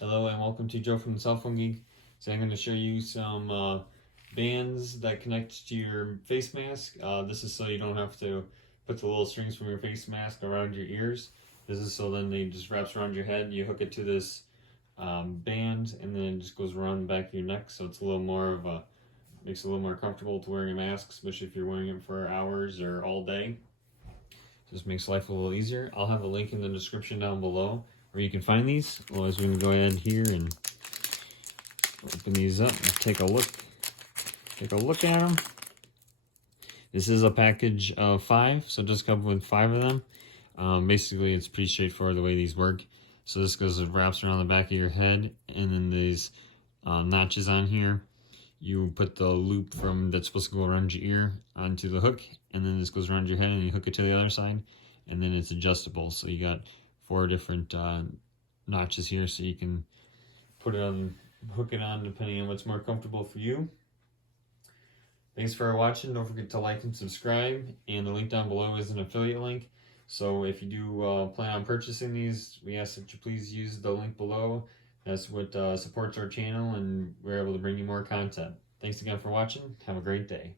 Hello and welcome to Joe from the Cell Phone Geek. So I'm going to show you some bands that connect to your face mask. This is so you don't have to put the little strings from your face mask around your ears. This is so then they just wraps around your head. You hook it to this band and then it just goes around the back of your neck. So it's a little more of a, makes it a little more comfortable to wearing a mask, especially if you're wearing it for hours or all day. Just makes life a little easier. I'll have a link in the description down below where you can find these. Otherwise, we're going to go ahead here and open these up and take a look. Take a look at them. This is a package of 5, so it does come with 5 of them. Basically, it's pretty straightforward the way these work. So this goes, it wraps around the back of your head, and then these notches on here. You put the loop from that's supposed to go around your ear onto the hook, and then this goes around your head, and you hook it to the other side, and then it's adjustable. So you got 4 different notches here, so you can put it on, hook it on depending on what's more comfortable for you. Thanks for watching. Don't forget to like and subscribe, and the link down below is an affiliate link. So if you do plan on purchasing these, we ask that you please use the link below. That's what supports our channel, and we're able to bring you more content. Thanks again for watching. Have a great day.